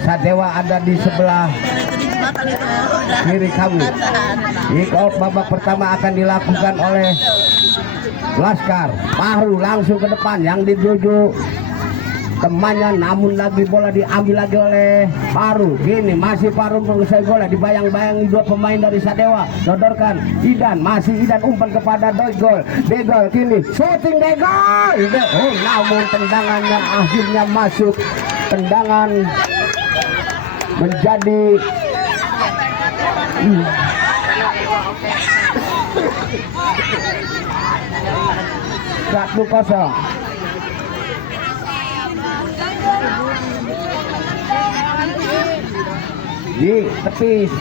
Sadewa ada di sebelah kiri kami. Kick off babak pertama akan dilakukan oleh Laskar. Pahru langsung ke depan yang dituju temannya, namun lagi bola diambil lagi oleh Pahru. Gini masih Pahru menguasai bola, dibayang-bayangi dua pemain dari Sadewa. Sodorkan Idan, masih Idan umpan kepada Degol. Degol kini shooting Degol. Oh, namun tendangannya akhirnya masuk. Tendangan menjadi 1-0. Di tepis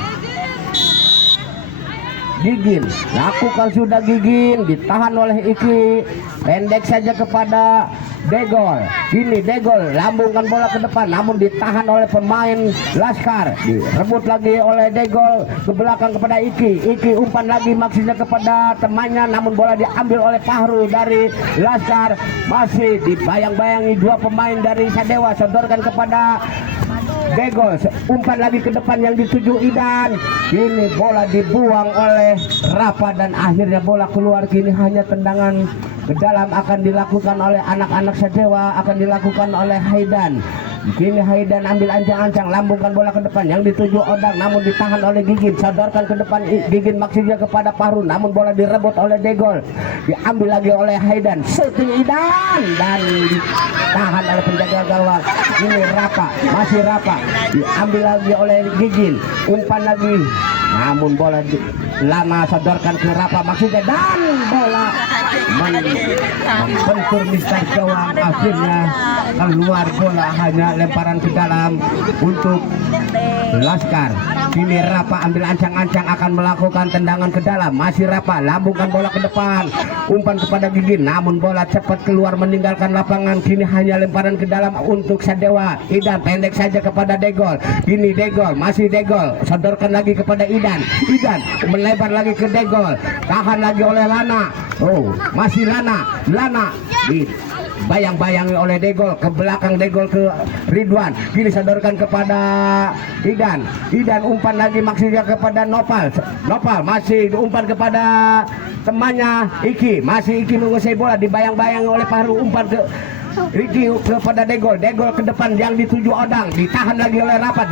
Gigin lakukan sudah Gigin, ditahan oleh Iki, pendek saja kepada Degol. Ini Degol lambungkan bola ke depan, namun ditahan oleh pemain Laskar. Direbut lagi oleh Degol ke belakang kepada Iki. Iki umpan lagi maksudnya kepada temannya, namun bola diambil oleh Pahru dari Laskar. Masih dibayang-bayangi dua pemain dari Sadewa. Sodorkan kepada Degol, umpan lagi ke depan yang dituju Idan. Ini bola dibuang oleh Rafa dan akhirnya bola keluar. Kini hanya tendangan ke dalam akan dilakukan oleh anak-anak Sadewa, akan dilakukan oleh Haidan. Kini Haidan ambil ancang-ancang, lambungkan bola ke depan yang dituju Odang, namun ditahan oleh Gigin. Sodorkan ke depan Gigin maksudnya kepada Pahru, namun bola direbut oleh Degol. Diambil lagi oleh Haidan, shooting Idan dan ditahan oleh penjaga gawang. Ini Rafa, masih Rafa, diambil lagi oleh Gigin. Umpan lagi, namun bola lama sodorkan ke Rafa maksudnya, dan bola membentur mistar gawang. Akhirnya keluar bola, hanya lemparan ke dalam untuk Laskar. Kini Rafa ambil ancang-ancang akan melakukan tendangan ke dalam. Masih Rafa, lambungkan bola ke depan, umpan kepada Gigin, namun bola cepat keluar meninggalkan lapangan. Kini hanya lemparan ke dalam untuk Sadewa. Idan pendek saja kepada Degol. Kini Degol, masih Degol, sodorkan lagi kepada Idan. Idan melebar lagi ke Degol, tahan lagi oleh Lana. Oh, masih Lana bayang-bayangi oleh Degol, ke belakang Degol ke Ridwan. Kini sodorkan kepada Idan. Idan umpan lagi maksudnya kepada Nopal. Nopal masih umpan kepada temannya Iki. Masih Iki menguasai bola, dibayang-bayangi oleh Pahru, umpan ke Riki kepada Degol. Degol ke depan yang dituju Odang, ditahan lagi oleh Rafa.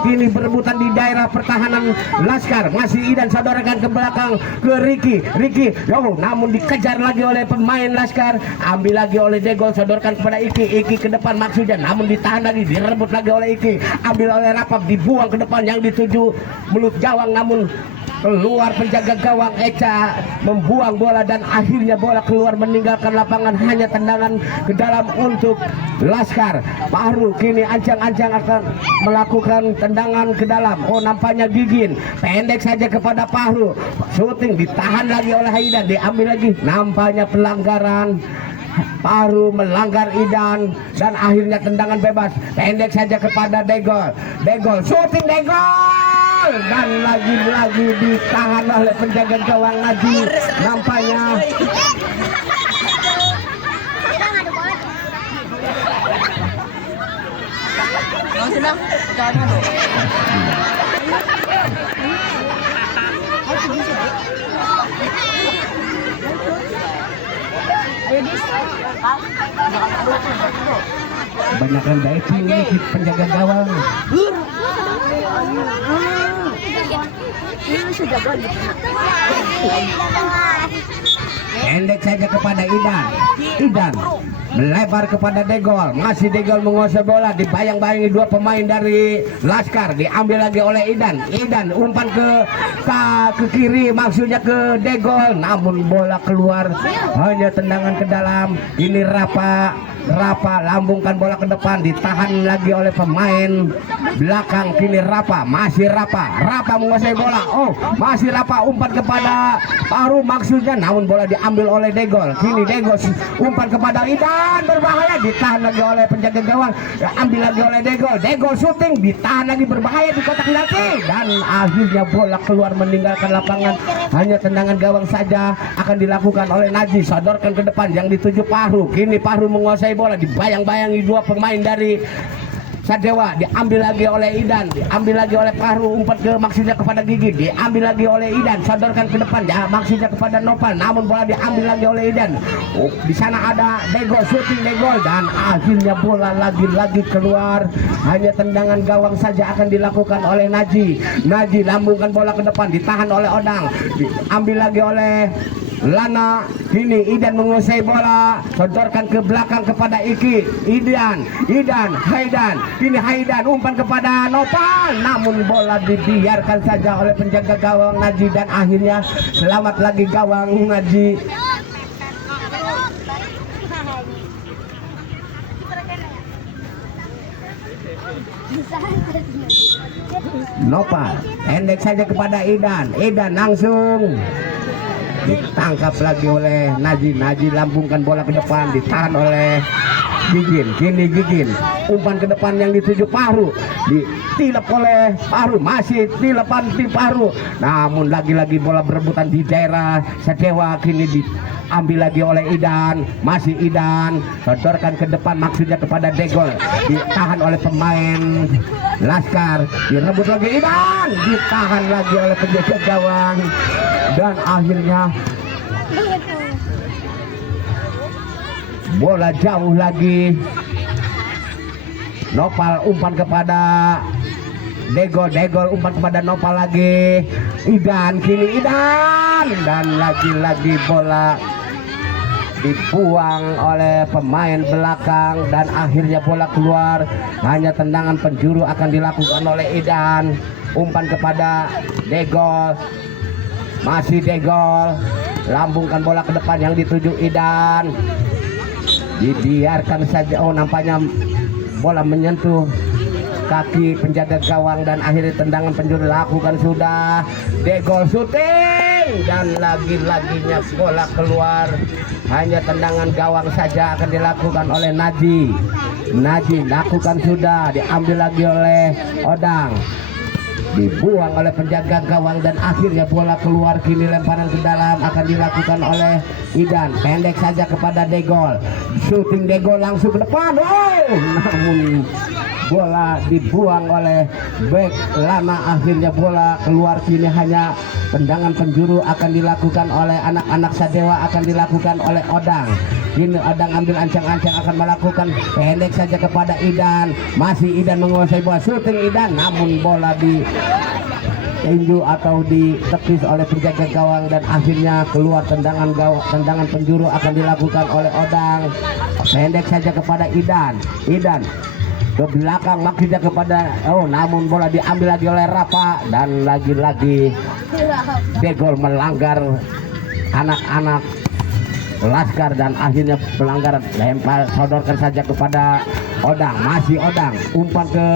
Kini berebutan di daerah pertahanan Laskar. Masih Idan sodorkan ke belakang ke Riki, namun dikejar lagi oleh pemain Laskar. Ambil lagi oleh Degol, sodorkan kepada Iki ke depan maksudnya, namun ditahan lagi, direbut lagi oleh Iki. Ambil oleh Rafa, dibuang ke depan yang dituju mulut gawang, namun keluar penjaga gawang Eca membuang bola dan akhirnya bola keluar meninggalkan lapangan. Hanya tendangan ke dalam untuk Laskar. Pahru kini ancang-ancang akan melakukan tendangan ke dalam. Oh, nampaknya Gigin pendek saja kepada Pahru, shooting ditahan lagi oleh Haidan, diambil lagi, nampaknya pelanggaran. Pahru melanggar Idan dan akhirnya tendangan bebas, pendek saja kepada Degol. Degol shooting, Degol, dan lagi-lagi ditahan oleh penjaga gawang Najib. Nampaknya kebanyakan diving ini penjaga gawang. pendek saja kepada Idan. Idan melebar kepada Degol, masih Degol menguasai bola, dibayang-bayangi dua pemain dari Laskar, diambil lagi oleh Idan. Idan umpan ke kiri, maksudnya ke Degol, namun bola keluar, hanya tendangan ke dalam. Ini Rapa lambungkan bola ke depan, ditahan lagi oleh pemain belakang. Kini Rapa menguasai bola. Oh, masih Rapa umpan kepada Paru maksudnya, namun bola diambil oleh Degol. Kini Degol umpan kepada Idan, berbahaya, ditahan lagi oleh penjaga gawang, ambil lagi oleh Degol syuting, ditahan lagi, berbahaya di kotak penalti, dan akhirnya bola keluar meninggalkan lapangan. Hanya tendangan gawang saja akan dilakukan oleh Naji, sodorkan ke depan yang dituju Paru. Kini Paru menguasai bola, dibayang-bayangi dua pemain dari Sadewa, diambil lagi oleh Idan, diambil lagi oleh Paru, umpat ke maksudnya kepada Gigi, diambil lagi oleh Idan, sodorkan ke depan, ya maksudnya kepada Nopal, namun bola diambil lagi oleh Idan. Oh, di sana ada Degol, shooting Degol, dan akhirnya bola lagi-lagi keluar. Hanya tendangan gawang saja akan dilakukan oleh Naji. Naji lambungkan bola ke depan, ditahan oleh Odang, diambil lagi oleh Lana. Kini Idan menguasai bola, sodorkan ke belakang kepada Iki. Haidan. Kini Haidan umpan kepada Nopal, namun bola dibiarkan saja oleh penjaga gawang Naji, dan akhirnya selamat lagi gawang Naji. Nopal pendek saja kepada Idan langsung ditangkap lagi oleh Naji lambungkan bola ke depan, ditahan oleh Gigin. Kini Gigin umpan ke depan yang dituju Paru, ditilep oleh Paru, masih tilepan tim Paru, namun lagi-lagi bola berebutan di daerah Sadewa. Kini diambil lagi oleh Idan, masih Idan, sodorkan ke depan maksudnya kepada Degol, ditahan oleh pemain Laskar, direbut lagi Idan, ditahan lagi oleh penjaga gawang, dan akhirnya bola jauh lagi. Nopal umpan kepada Degol umpan kepada Nopal lagi. Idan, kini Idan, dan lagi-lagi bola dibuang oleh pemain belakang, dan akhirnya bola keluar. Hanya tendangan penjuru akan dilakukan oleh Idan. Umpan kepada Degol, masih Degol, lambungkan bola ke depan yang dituju Idan, dibiarkan saja. Oh, nampaknya bola menyentuh kaki penjaga gawang, dan akhirnya tendangan penjuru lakukan sudah. Degol syuting, dan lagi-laginya bola keluar. Hanya tendangan gawang saja akan dilakukan oleh Naji lakukan sudah, diambil lagi oleh Odang, dibuang oleh penjaga gawang, dan akhirnya bola keluar. Kini lemparan ke dalam akan dilakukan oleh Idan, pendek saja kepada Degol, shooting Degol langsung ke depan. Oh, namun bola dibuang oleh bek Lana. Akhirnya bola keluar. Kini hanya tendangan penjuru akan dilakukan oleh anak-anak Sadewa, akan dilakukan oleh Odang. Kini Odang ambil ancang-ancang akan melakukan pendek saja kepada Idan, masih Idan menguasai bola, shooting Idan, namun bola di tinju atau ditepis oleh penjaga gawang, dan akhirnya keluar. Tendangan penjuru akan dilakukan oleh Odang, pendek saja kepada Idan ke belakang maksudnya kepada, oh, namun bola diambil lagi oleh Rapa, dan lagi-lagi Degol melanggar anak-anak Laskar, dan akhirnya pelanggaran. Lempar, sodorkan saja kepada Odang, masih Odang umpan ke,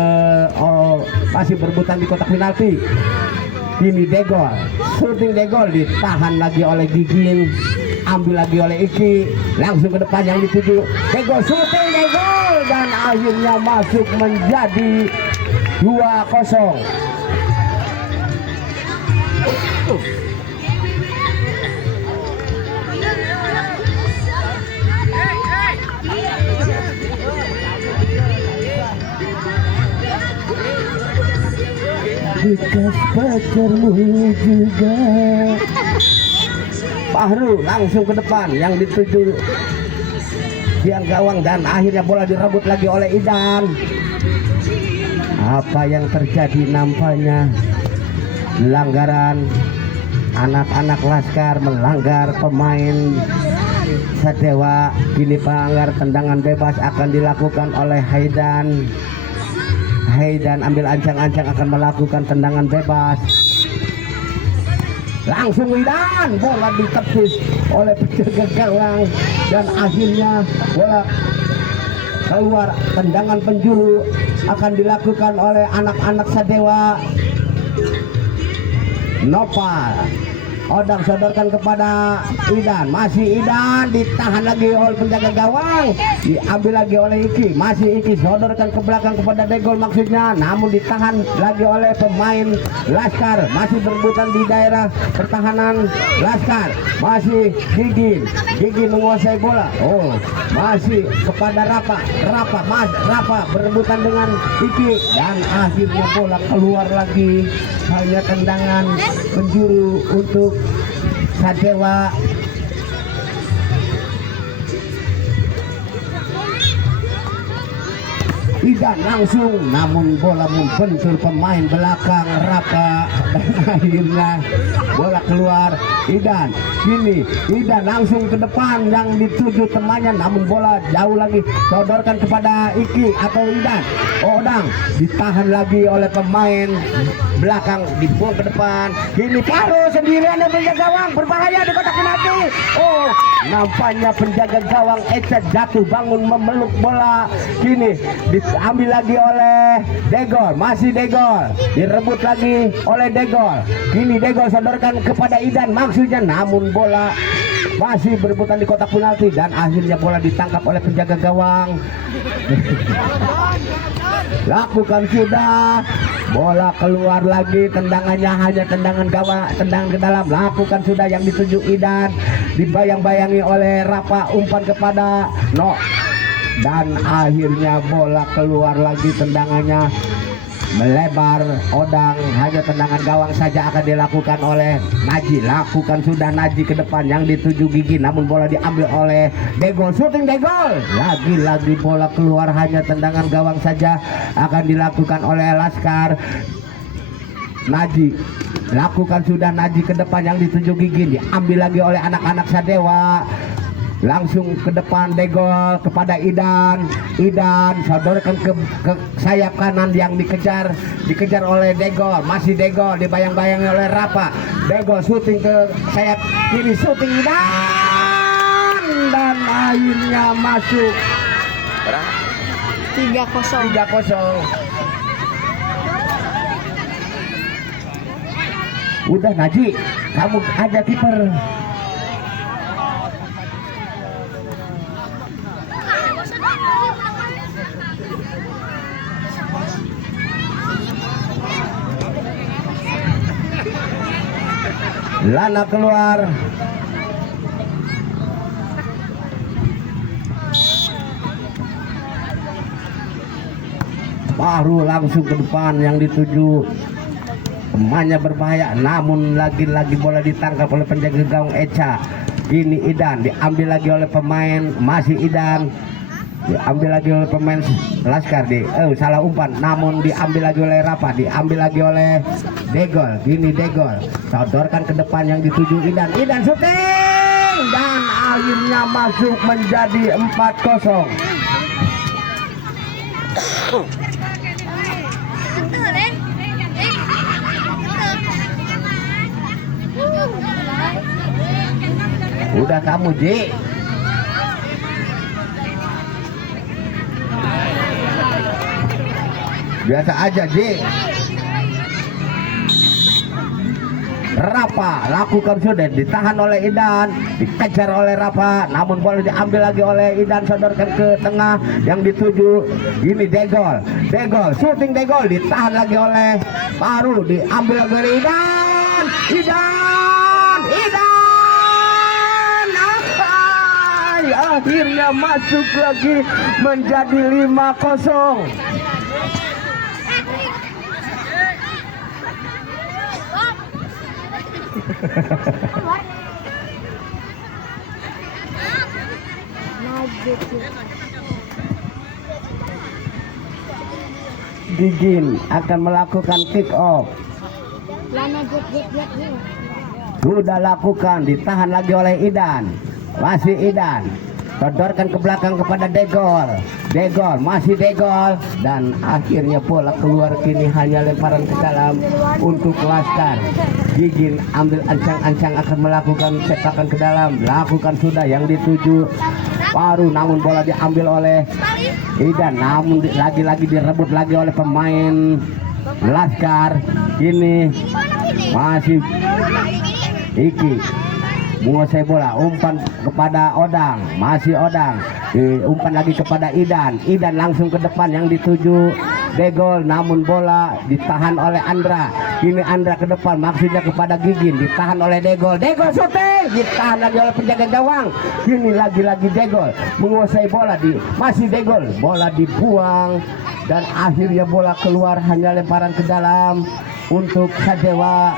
oh, masih berebutan di kotak penalti. Kini Degol, shooting Degol, ditahan lagi oleh Gigin, ambil lagi oleh Iki, langsung ke depan yang dituju Degol, shooting Degol, dan akhirnya masuk menjadi 2-0. Bekas pacarmu juga. Bahru langsung ke depan yang dituju tiang gawang, dan akhirnya bola direbut lagi oleh Idan. Apa yang terjadi? Nampaknya pelanggaran anak-anak Laskar melanggar pemain Sadewa. Kini pelanggar tendangan bebas akan dilakukan oleh Haidan. Haidan ambil ancang-ancang akan melakukan tendangan bebas. Langsung Idan, bola ditepis oleh penjaga gawang dan akhirnya bola keluar. Tendangan penjuru akan dilakukan oleh anak-anak Sadewa. Nopal Odang sodorkan kepada Idan, masih Idan, ditahan lagi oleh penjaga gawang, diambil lagi oleh Iki, masih Iki sodorkan ke belakang kepada Degol maksudnya, namun ditahan lagi oleh pemain Laskar. Masih berebutan di daerah pertahanan Laskar, masih Gigi menguasai bola. Oh, masih kepada Rapa berebutan dengan Iki dan akhirnya bola keluar lagi. Hanya tendangan penjuru untuk Sadewa. Idan langsung, namun bola membentur pemain belakang Rapa dan akhirnya bola keluar. Idan langsung ke depan yang dituju temannya, namun bola jauh lagi sodorkan kepada Iki atau Idan. Odang ditahan lagi oleh pemain belakang, dibuang ke depan. Kini Paru sendirian yang penjaga gawang, berbahaya di kotak penalti. Oh, nampaknya penjaga gawang Eca jatuh bangun memeluk bola. Kini diambil lagi oleh Degol, masih Degol, direbut lagi oleh Degol. Kini Degol sodorkan kepada Idan maksudnya, namun bola masih berebutan di kotak penalti dan akhirnya bola ditangkap oleh penjaga gawang. Lakukan sudah, bola keluar lagi, tendangannya hanya tendangan gawang, tendangan ke dalam. Lakukan sudah yang dituju Idan, dibayang-bayangi oleh Rapa, umpan kepada No, dan akhirnya bola keluar lagi, tendangannya melebar. Odang, hanya tendangan gawang saja akan dilakukan oleh Naji. Lakukan sudah Naji ke depan yang dituju Gigi, namun bola diambil oleh Degol. Shooting Degol, lagi-lagi bola keluar, hanya tendangan gawang saja akan dilakukan oleh Laskar. Naji, lakukan sudah Naji ke depan yang dituju Gigi, diambil lagi oleh anak-anak Sadewa. Langsung ke depan Degol kepada Idan sodorkan ke sayap kanan yang dikejar oleh Degol, masih Degol, dibayang-bayangi oleh Rapa. Degol shooting ke sayap kiri, shooting Idan dan akhirnya masuk. 3-0. Udah Naji, kamu aja kiper. Lana keluar. Baru langsung ke depan yang dituju temannya, berbahaya, namun lagi-lagi bola ditangkap oleh penjaga gawang Eca. Kini Idan diambil lagi oleh pemain, masih Idan, diambil lagi oleh pemain Laskar. Salah umpan, namun diambil lagi oleh Rapa, diambil lagi oleh Degol. Gini Degol sodorkan ke depan yang dituju Idan syuting dan akhirnya masuk menjadi 4-0. Udah kamu Ji, biasa aja Ji. Rapa lakukan sudah, ditahan oleh Idan, dikejar oleh Rapa, namun bola diambil lagi oleh Idan, sodorkan ke tengah yang dituju ini Degol shooting Degol, ditahan lagi oleh Paru, diambil lagi oleh Idan akhirnya masuk lagi menjadi 5-0. Gigin akan melakukan kick off. sudah lakukan, ditahan lagi oleh Idan, masih Idan, sodorkan ke belakang kepada Degol, Degol masih Degol, dan akhirnya bola keluar. Kini hanya lemparan ke dalam untuk Laskar. Gigin ambil ancang-ancang akan melakukan sepakan ke dalam, lakukan sudah yang dituju Paru, namun bola diambil oleh Idan, namun lagi-lagi direbut lagi oleh pemain Laskar. Kini masih Iki menguasai bola, umpan kepada Odang, masih Odang, umpan lagi kepada Idan, Idan langsung ke depan yang dituju Degol, namun bola ditahan oleh Andra. Kini Andra ke depan, maksudnya kepada Gigin, ditahan oleh Degol, Degol syuting, ditahan lagi oleh penjaga gawang. Kini lagi-lagi Degol menguasai bola, masih Degol, bola dibuang dan akhirnya bola keluar, hanya lemparan ke dalam untuk Sadewa.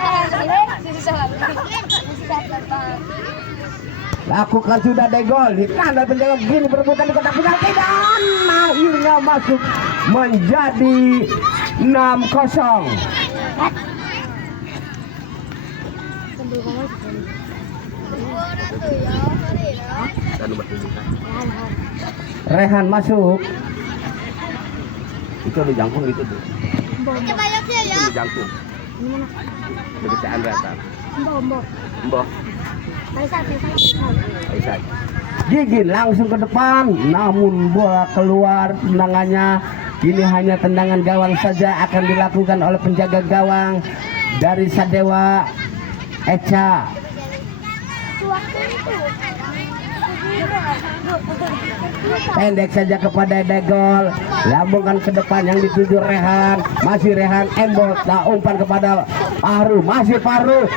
Lakukan sudah Degol, ditahan oleh penjaga. Gini berebutan di kotak penalti dan akhirnya masuk menjadi 6-0. Rehan masuk. Itu di jangkung itu tuh. Itu di jangkung. Begitu Andra kan. Mbok. Gigin langsung ke depan, namun bola keluar tendangannya. Kini hanya tendangan gawang saja akan dilakukan oleh penjaga gawang dari Sadewa Echa. Pendek saja kepada Degol, lambungkan ke depan yang dituju Rehan, masih Rehan, embot, umpan kepada Paru, masih Paru,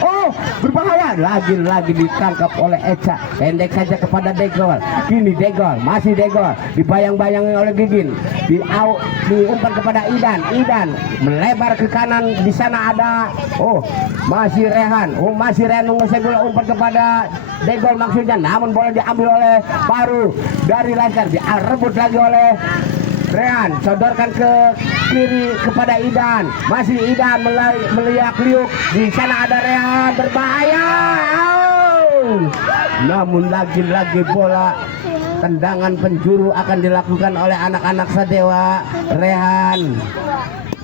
oh berbahaya, lagi-lagi ditangkap oleh Echa. Pendek saja kepada Degol, kini Degol, masih Degol, dibayang-bayangi oleh Gigin, diumpan kepada Idan, Idan melebar ke kanan, di sana ada masih Rehan, masih Rehan menguasai bola, umpan kepada Degol maksudnya, namun bola diambil oleh Paru dari Laskar, direbut lagi oleh Rehan, sodorkan ke kiri kepada Idan, masih Idan meliak-liuk, di sana ada Rehan, berbahaya. Namun lagi-lagi bola tendangan penjuru akan dilakukan oleh anak-anak Sadewa.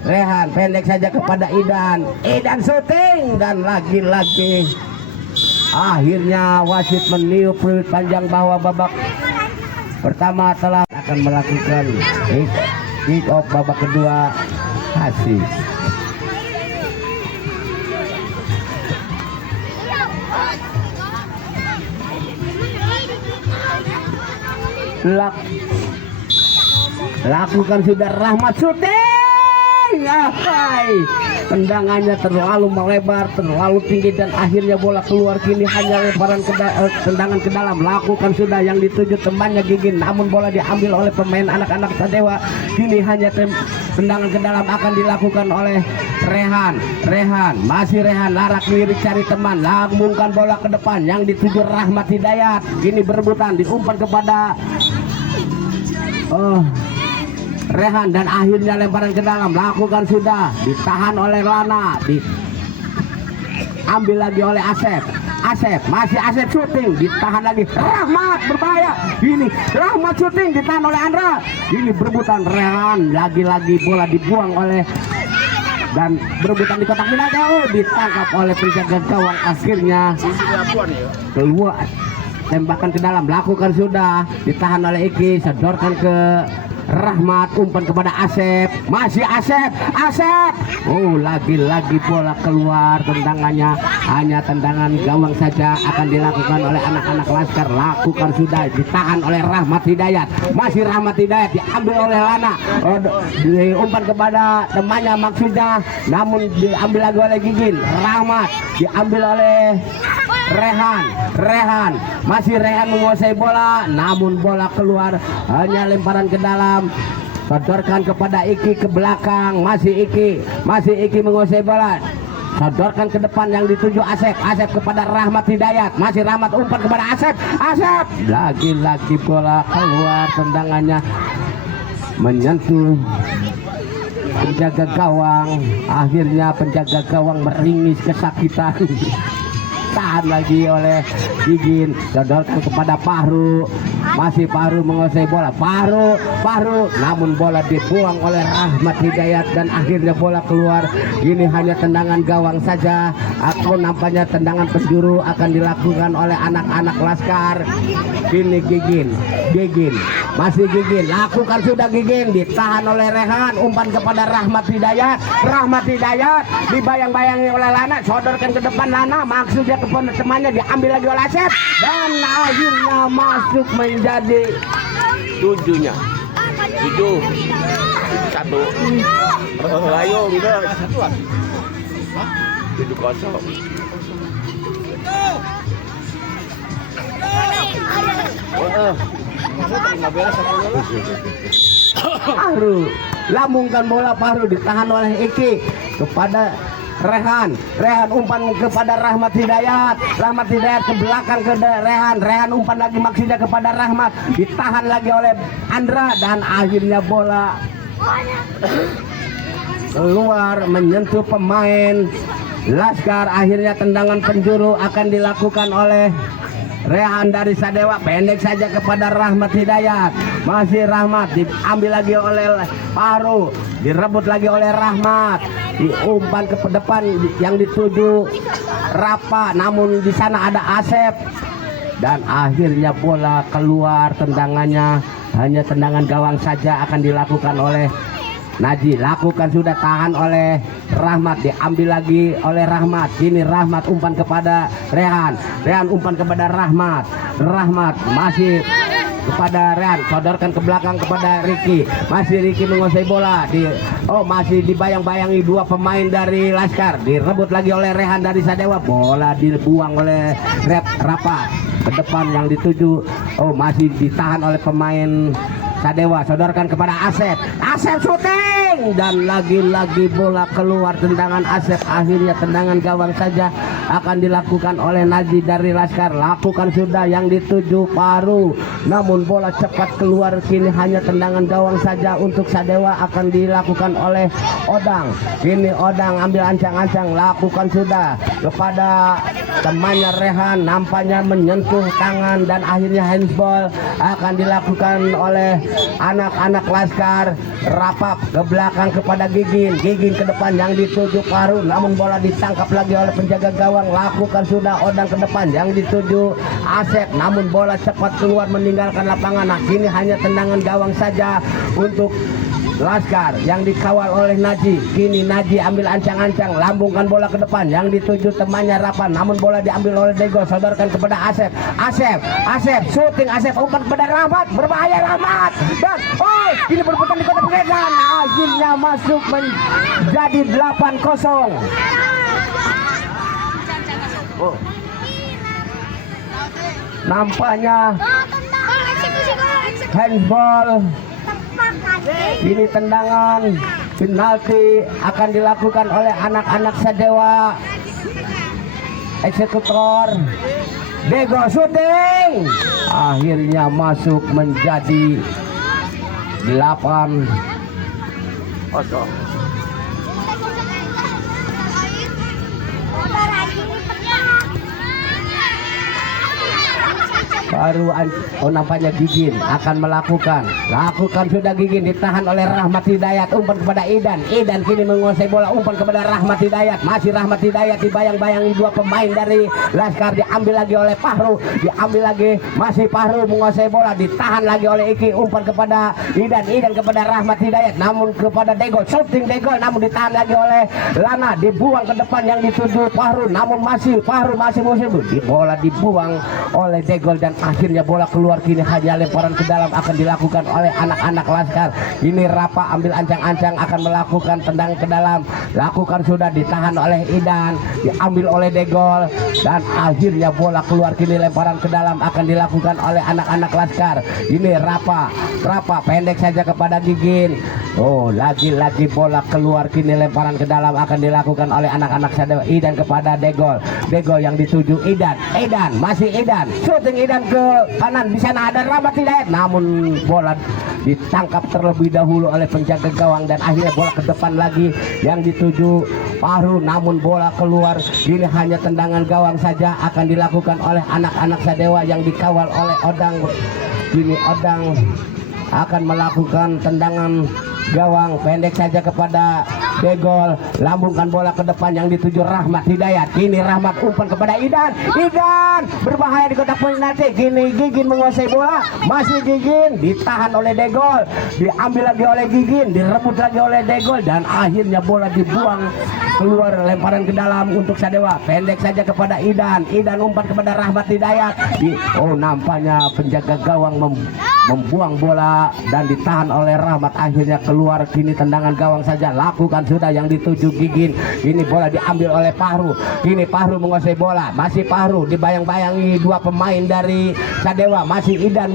Rehan pendek saja kepada Idan, Idan syuting, dan lagi-lagi akhirnya wasit meniup peluit panjang bahwa babak pertama telah akan melakukan kick off babak kedua hasil. Lakukan sudah Rahmat syuting. Tendangannya terlalu melebar, terlalu tinggi, dan akhirnya bola keluar. Kini hanya lemparan tendangan ke dalam, lakukan sudah yang dituju temannya Gigin, namun bola diambil oleh pemain anak-anak Sadewa. Kini hanya tendangan ke dalam akan dilakukan oleh Rehan, masih Rehan, larak lirik cari teman, lambungkan bola ke depan yang dituju Rahmat Hidayat. Kini berebutan, diumpan kepada Rehan, dan akhirnya lemparan ke dalam, lakukan sudah, ditahan oleh Lana, diambil lagi oleh Asep, masih Asep syuting, ditahan lagi Rahmat, berbahaya. Ini Rahmat syuting, ditahan oleh Andra. Ini berebutan Rehan, lagi-lagi bola dibuang oleh dan berebutan di kotak penalti, ditangkap oleh penjaga gawang. Akhirnya keluar, tembakan ke dalam, lakukan sudah, ditahan oleh Iki, sodorkan ke Rahmat, umpan kepada Asep, masih Asep, lagi-lagi bola keluar. Tendangannya hanya tendangan gawang saja akan dilakukan oleh anak-anak Laskar. Lakukan sudah, ditahan oleh Rahmat Hidayat, masih Rahmat Hidayat, diambil oleh Lana, diumpan kepada temannya maksudnya, namun diambil lagi oleh Gigin. Rahmat diambil oleh Rehan, masih Rehan menguasai bola, namun bola keluar, hanya lemparan ke dalam, sodorkan kepada Iki ke belakang, masih Iki menguasai bola, sodorkan ke depan yang dituju Asep kepada Rahmat Hidayat, masih Rahmat, umpan kepada Asep, lagi-lagi bola keluar, tendangannya menyentuh penjaga gawang. Akhirnya penjaga gawang meringis kesakitan. Tahan lagi oleh Gigin, sodorkan kepada Fahru. Masih Fahru menguasai bola. Fahru, namun bola dibuang oleh Rahmat Hidayat dan akhirnya bola keluar. Ini hanya tendangan gawang saja, atau nampaknya tendangan penjuru akan dilakukan oleh anak-anak Laskar. Ini Gigin, masih Gigin, lakukan sudah Gigin, ditahan oleh Rehan, umpan kepada Rahmat Hidayat. Rahmat Hidayat dibayang-bayangi oleh Lana, sodorkan ke depan Lana, maksudnya kepada temannya, diambil lagi oleh Asep dan akhirnya masuk menjadi 7-1. Ayo udah 7-0. Fahru lambungkan bola, Fahru ditahan oleh Iki kepada Rehan umpan kepada Rahmat Hidayat ke belakang ke Rehan umpan lagi maksudnya kepada Rahmat, ditahan lagi oleh Andra dan akhirnya bola keluar menyentuh pemain Laskar. Akhirnya tendangan penjuru akan dilakukan oleh Rehan dari Sadewa, pendek saja kepada Rahmat Hidayat. Masih Rahmat, diambil lagi oleh Fahru, direbut lagi oleh Rahmat, diumpan ke depan yang dituju Rapa, namun di sana ada Asep dan akhirnya bola keluar. Tendangannya hanya tendangan gawang saja akan dilakukan oleh Naji. Lakukan sudah, tahan oleh Rahmat, diambil lagi oleh Rahmat. Kini Rahmat umpan kepada Rehan umpan kepada Rahmat masih kepada Rehan, sodorkan ke belakang kepada Ricky. Masih Ricky menguasai bola, masih dibayang-bayangi dua pemain dari Laskar, direbut lagi oleh Rehan dari Sadewa. Bola dibuang oleh Rapa ke depan yang dituju, masih ditahan oleh pemain Sadewa, sodorkan kepada Asep syuting dan lagi-lagi bola keluar. Tendangan Asep, akhirnya tendangan gawang saja akan dilakukan oleh Naji dari Laskar. Lakukan sudah yang dituju Fahru, namun bola cepat keluar. Kini hanya tendangan gawang saja untuk Sadewa akan dilakukan oleh Odang. Kini Odang ambil ancang-ancang, lakukan sudah kepada temannya Rehan, nampaknya menyentuh tangan dan akhirnya handsball akan dilakukan oleh anak-anak Laskar. Rapap ke belakang kepada Gigin ke depan yang dituju Fahru, namun bola ditangkap lagi oleh penjaga gawang. Lakukan sudah Odang ke depan yang dituju Asep, namun bola cepat keluar meninggalkan lapangan. Nah, kini hanya tendangan gawang saja untuk Laskar yang dikawal oleh Naji. Kini Naji ambil ancang-ancang, lambungkan bola ke depan yang dituju temannya Rapan, namun bola diambil oleh Dego, sodorkan kepada Asep syuting, Asep umpan kepada Rahmat, berbahaya Rahmat dan ini berputar di kotak pengendan. Akhirnya masuk menjadi 8-0. Nampaknya handball. Ini tendangan penalti akan dilakukan oleh anak-anak Sadewa. Eksekutor Dego syuting, akhirnya masuk menjadi 8-0. Baru nampaknya Gigin akan lakukan sudah. Gigin ditahan oleh Rahmat Hidayat, umpan kepada Idan kini menguasai bola, umpan kepada Rahmat Hidayat. Masih Rahmat Hidayat dibayang-bayangi dua pemain dari Laskar, diambil lagi oleh Fahru, masih Fahru menguasai bola, ditahan lagi oleh Iki, umpan kepada Idan kepada Rahmat Hidayat, namun kepada Dego, shooting Dego, namun ditahan lagi oleh Lana, dibuang ke depan yang dituju Fahru, namun Fahru masih bola dibuang oleh Dego dan akhirnya bola keluar. Kini hanya lemparan ke dalam akan dilakukan oleh anak-anak Laskar. Ini Rapa ambil ancang-ancang akan melakukan tendang ke dalam, lakukan sudah, ditahan oleh Idan, diambil oleh Degol dan akhirnya bola keluar. Kini lemparan ke dalam akan dilakukan oleh anak-anak Laskar. Ini Rapa pendek saja kepada Gigin. Lagi-lagi bola keluar. Kini lemparan ke dalam akan dilakukan oleh anak-anak Sadewa. Idan kepada Degol yang dituju Idan masih Idan, shooting Idan ke kanan. Di sana ada Rahmat Hidayat, namun bola ditangkap terlebih dahulu oleh penjaga gawang dan akhirnya bola ke depan lagi yang dituju Fahru, namun bola keluar. Ini hanya tendangan gawang saja akan dilakukan oleh anak-anak Sadewa yang dikawal oleh Odang. Kini Odang akan melakukan tendangan gawang pendek saja kepada Degol, lambungkan bola ke depan yang dituju Rahmat Hidayat. Kini Rahmat umpan kepada Idan. Idan berbahaya di kotak penalti. Kini Gigin menguasai bola, masih Gigin ditahan oleh Degol, diambil lagi oleh Gigin, direbut lagi oleh Degol dan akhirnya bola dibuang keluar, lemparan ke dalam untuk Sadewa. Pendek saja kepada Idan. Idan umpan kepada Rahmat Hidayat. Nampaknya penjaga gawang membuang bola dan ditahan oleh Rahmat, akhirnya keluar. Kini tendangan gawang saja lakukan sudah yang dituju Gigin. Ini bola diambil oleh Fahru. Kini Fahru menguasai bola, masih Fahru dibayang-bayangi dua pemain dari Sadewa. Masih Idan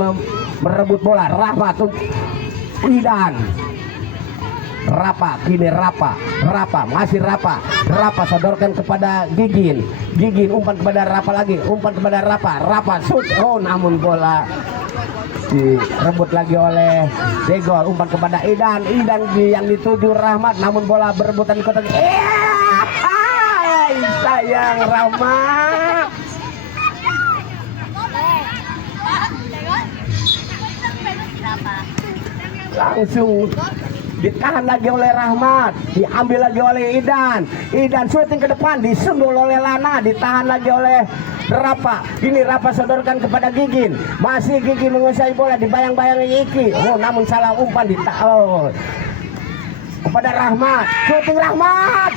merebut bola. Rahmat, Idan, Rapa, kini Rapa, masih Rapa sodorkan kepada Gigin. Gigin umpan kepada Rapa lagi, umpan kepada Rapa shoot. Namun bola direbut lagi oleh Degol, umpan kepada Idan yang dituju Rahmat, namun bola berebutan di kotak. Sayang Rahmat. Langsung ditahan lagi oleh Rahmat, diambil lagi oleh Idan syuting ke depan, disundul oleh Lana, ditahan lagi oleh Rapa. Ini Rapa sodorkan kepada Gigin, masih Gigin menguasai bola, dibayang-bayangi Iki. Namun salah umpan kepada Rahmat, syuting Rahmat.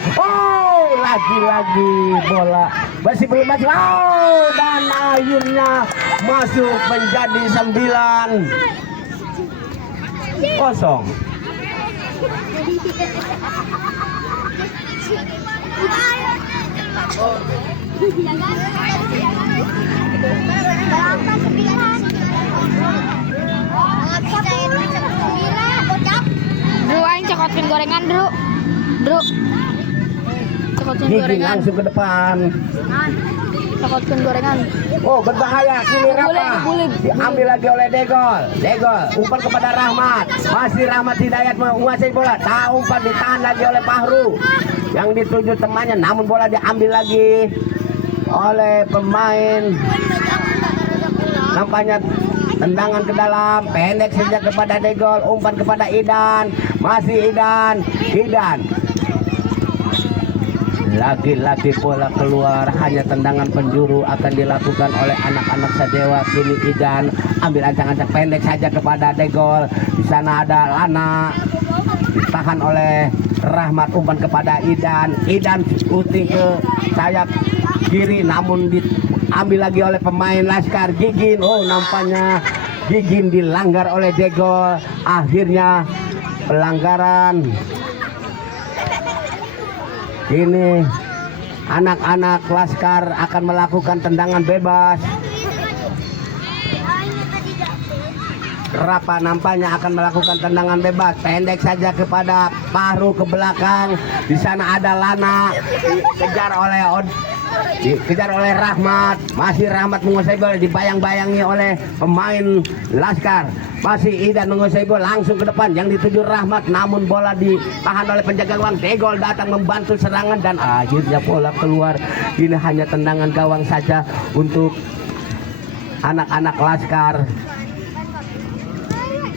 Lagi-lagi bola masih belum masuk. Dan akhirnya masuk menjadi 9-0. Bro, aing cokotkin gorengan, bro. Cokotkin gorengan. Langsung ke depan. Cokotkin gorengan. Berbahaya. Kini Rapa diambil lagi oleh Degol, umpan kepada Rahmat, masih Rahmat Hidayat menguasai bola, umpan ditahan lagi oleh Fahru yang dituju temannya, namun bola diambil lagi oleh pemain. Nampaknya tendangan ke dalam, pendek saja kepada Degol, umpan kepada Idan, masih Idan. Lagi-lagi bola keluar, hanya tendangan penjuru akan dilakukan oleh anak-anak Sadewa. Kini Idan ambil ancang-ancang pendek saja kepada Degol. Di sana ada Lana, ditahan oleh Rahmat, umpan kepada Idan uting ke sayap kiri, namun diambil lagi oleh pemain Laskar Gigin. Nampaknya Gigin dilanggar oleh Degol. Akhirnya pelanggaran. Ini anak-anak Laskar akan melakukan tendangan bebas. Rapa nampaknya akan melakukan tendangan bebas, pendek saja kepada Fahru ke belakang. Di sana ada Lana, dikejar oleh Rahmat, masih Rahmat menguasai bola, dibayang-bayangi oleh pemain Laskar. Masih Idan menguasai bola, langsung ke depan yang dituju Rahmat, namun bola ditahan oleh penjaga gawang. Degol datang membantu serangan dan akhirnya bola keluar. Ini hanya tendangan gawang saja untuk anak-anak Laskar.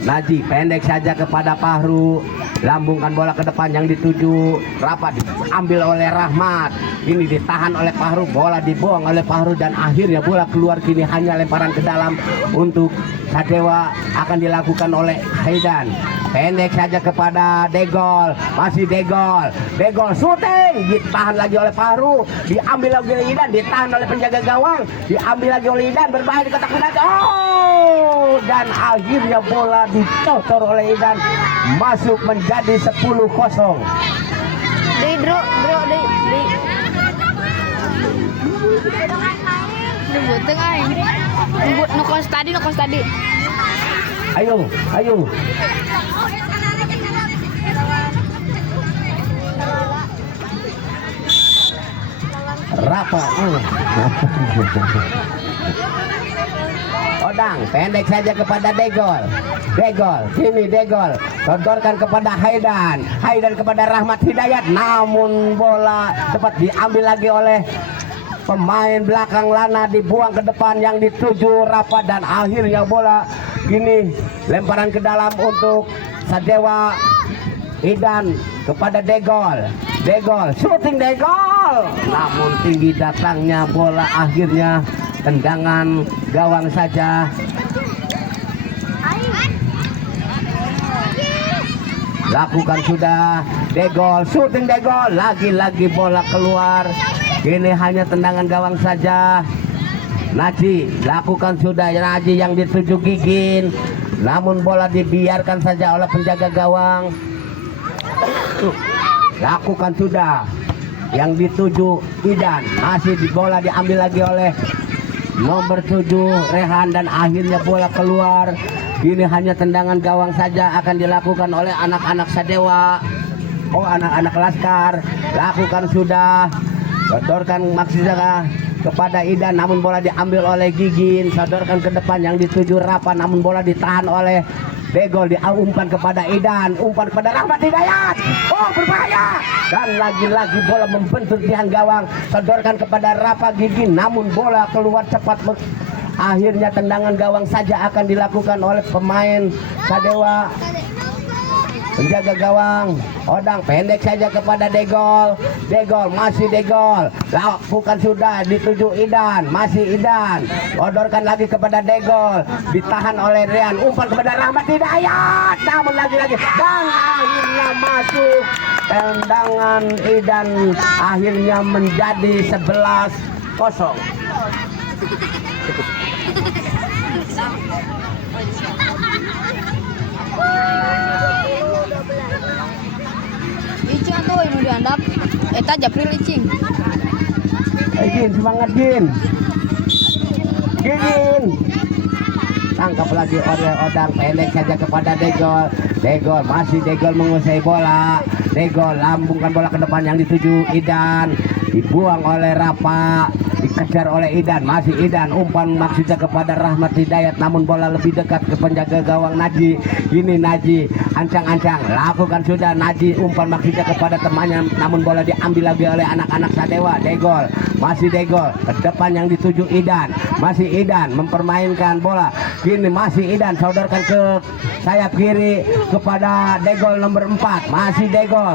Naji pendek saja kepada Fahru, lambungkan bola ke depan yang dituju Rapa, diambil oleh Rahmat. Ini ditahan oleh Fahru, bola dibuang oleh Fahru dan akhirnya bola keluar. Kini hanya lemparan ke dalam untuk Sadewa akan dilakukan oleh Haidan. Pendek saja kepada Degol, masih Degol syuting, ditahan lagi oleh Fahru, diambil lagi oleh Idan, ditahan oleh penjaga gawang, diambil lagi oleh Idan, berbahaya di kotak penalti. Dan akhirnya bola dicocor oleh Idan, masuk menjadi 10-0. Bro. Buteng aing. Nukos tadi. Ayo. Rapa. Odang pendek saja kepada Degol. Kini Degol sodorkan kepada Haidan kepada Rahmat Hidayat, namun bola cepat diambil lagi oleh pemain belakang Lana, dibuang ke depan yang dituju Rapat, dan akhirnya bola kini lemparan ke dalam untuk Sadewa. Idan kepada Degol, shooting Degol, namun tinggi datangnya bola, akhirnya tendangan gawang saja. Lakukan sudah Degol, shooting Degol, lagi-lagi bola keluar. Ini hanya tendangan gawang saja. Naji lakukan sudah, Naji yang dituju Gigin, namun bola dibiarkan saja oleh penjaga gawang. Lakukan sudah yang dituju Idan, masih di bola diambil lagi oleh nomor 7 Rehan, dan akhirnya bola keluar. Ini hanya tendangan gawang saja akan dilakukan oleh anak-anak Sadewa. Anak-anak Laskar. Lakukan sudah, sodorkan maksudnya kepada Idan, namun bola diambil oleh Gigin. Sodorkan ke depan yang dituju Rapan, namun bola ditahan oleh Degol, diumpan kepada Idan, umpan kepada Rahmat Hidayat. Berbahaya, dan lagi-lagi bola membentur tiang gawang. Sodorkan kepada Rapa Gigin, namun bola keluar cepat. Akhirnya tendangan gawang saja akan dilakukan oleh pemain Sadewa. Penjaga gawang Odang pendek saja kepada Degol, masih Degol, lakukan sudah dituju Idan, masih Idan, odorkan lagi kepada Degol, ditahan oleh Rian, umpan kepada Rahmat Hidayat, namun lagi-lagi, dan akhirnya masuk. Tendangan Idan akhirnya menjadi 11-0. Licing tuh ini diandap. Eta japri licing. Gin, semangat Gin. Tangkap lagi oleh Odang, pendek saja kepada Degol. Masih Degol menguasai bola. Degol lambungkan bola ke depan yang dituju Idan, dibuang oleh Rapa, dikejar oleh Idan, masih Idan, umpan maksudnya kepada Rahmat Hidayat, namun bola lebih dekat ke penjaga gawang Naji. Ini Naji ancang-ancang, lakukan sudah Naji, umpan maksudnya kepada temannya, namun bola diambil lagi oleh anak-anak Sadewa. Degol, masih Degol, ke depan yang dituju Idan, masih Idan mempermainkan bola. Kini masih Idan, sodorkan ke sayap kiri kepada Degol nomor 4, masih Degol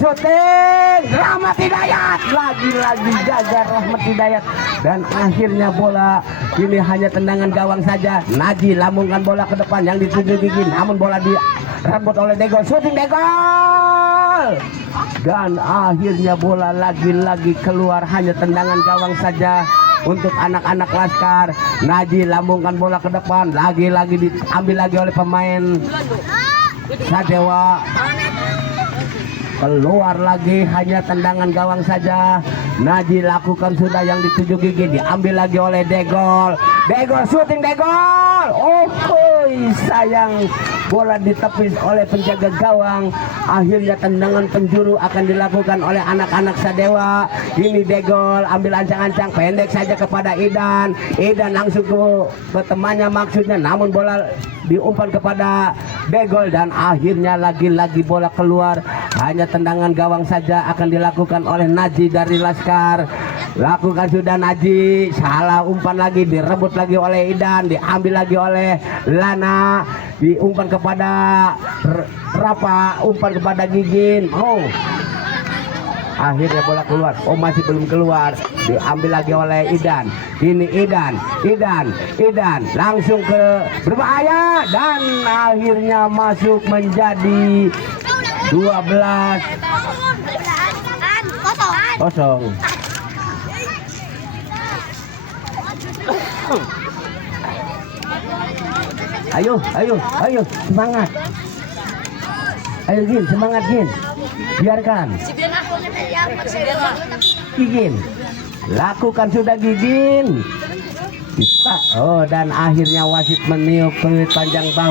shooting, Rahmat Hidayat, lagi-lagi gagal Rahmat Hidayat, dan akhirnya bola ini hanya tendangan gawang saja. Naji lambungkan bola ke depan yang dituju Gigin, namun bola direbut oleh Degol, shooting Degol, dan akhirnya bola lagi-lagi keluar, hanya tendangan gawang saja untuk anak-anak Laskar. Naji lambungkan bola ke depan, lagi-lagi diambil lagi oleh pemain Sadewa. Keluar lagi, hanya tendangan gawang saja. Naji lakukan sudah yang dituju Gigi, diambil lagi oleh Degol, shooting Degol. Sayang, bola ditepis oleh penjaga gawang. Akhirnya tendangan penjuru akan dilakukan oleh anak-anak Sadewa. Ini Degol ambil ancang-ancang, pendek saja kepada Idan langsung ke temannya maksudnya, namun bola diumpan kepada Degol, dan akhirnya lagi-lagi bola keluar. Hanya tendangan gawang saja akan dilakukan oleh Naji dari Laskar. Lakukan sudah Naji, salah umpan lagi, direbut lagi oleh Idan, diambil lagi oleh Lana, diumpan kepada Rapa, umpan kepada Gigin. Akhirnya bola keluar. Masih belum keluar, diambil lagi oleh Idan. Ini Idan langsung ke berbahaya, dan akhirnya masuk menjadi 12-0. Ayo, semangat. Ayo Gin, semangat Gin. Biarkan. Gigin, lakukan sudah Gigin. Dan akhirnya wasit meniup peluit panjang bahu.